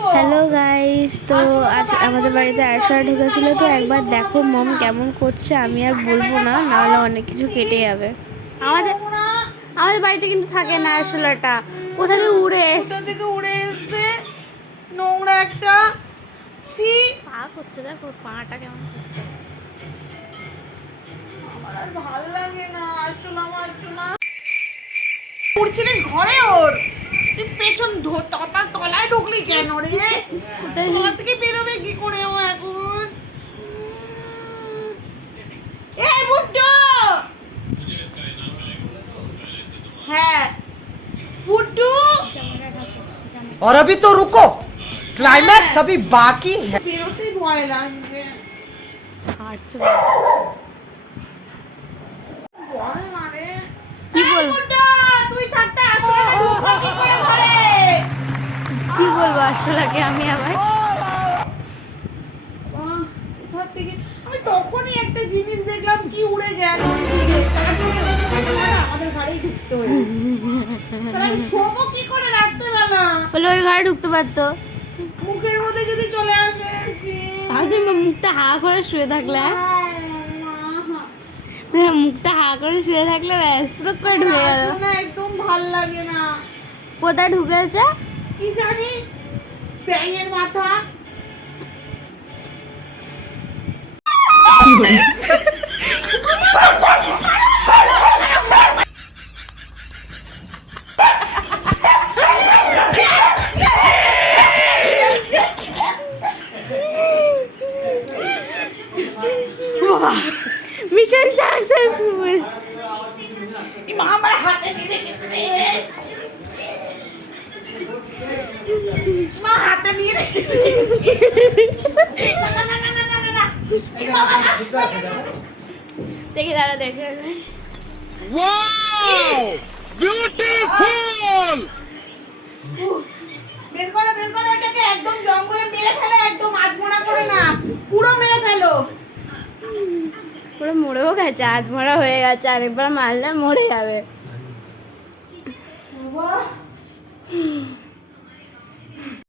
Hello guys, তো আজ আমাদের বাড়িতে আরশোলা ঢুকেছিল। তো একবার দেখো মম কেমন করছে। আমি আর বলবো না, নাহলে অনেক কিছু কেটে যাবে। আমাদের আমাদের বাড়িতে কিন্তু থাকে না আরশোলাটা, কোথা থেকে উড়ে এসছে নোংরা একটা। ছি, পা করছে, দেখো পাটা কেমন করছে। আমার আর ভালো লাগে না। আরশোলা উড়ছিলিস ঘরে ওর, তুই পেছন তার তলায় ঢুকলি কেন রে? তলা থেকে বেরোবে কি করে ও এখন? এই বুড্ডো, হ্যাঁ বুড্ডু, और अभी तो रुको, क्लाइमैक्स अभी बाकी है। বেরোতেই ভয় লাগছে। আচ্ছা, বল না রে। কি এই বলবো? বুড্ডো, তুই থাকতে আরশোলাটা ঢুকলো কি করে ঘরে? কি বলবো আরশোলাকে আমি আবার? কোথা থেকে আমি তখনই একটা জিনিস দেখলাম, কি উড়ে গেল আমাদের ঘরেই ঢুকতে হলো। তাহলে আমি শোবো কি করে রাত্রেবেলা? বলে ওই ঘরে ঢুকতে পারতো। মুখের মধ্যে যদি চলে আসে। তাহলে মুখটা হা করে শুয়ে থাকলে, মুখটা হা করে শুয়ে থাকলে ব্যাস পুরো করে ঢুকে গেল। না, একদম ভাল লাগে না। কোথায় ঢুকেছে কি জানি, ব্যাঙের মাথা। Mission successful. মা আমার হাতে নিয়ে রেখেছে রে। মা হাতে নিয়ে রেখেছে। না, না, না, না, না, না, না। এই বাবা, দেখে দাঁড়া, দেখে Wow! Beautiful! বের করো এটাকে, একদম জঙ্গলে মেরে ফেলো, একদম আধমরা করে না, পুরো মেরে ফেলো। পুরো মরেও গেছে, আধমরা হয়ে গেছে, আরেকবার মারলে মরে যাবে। বাবা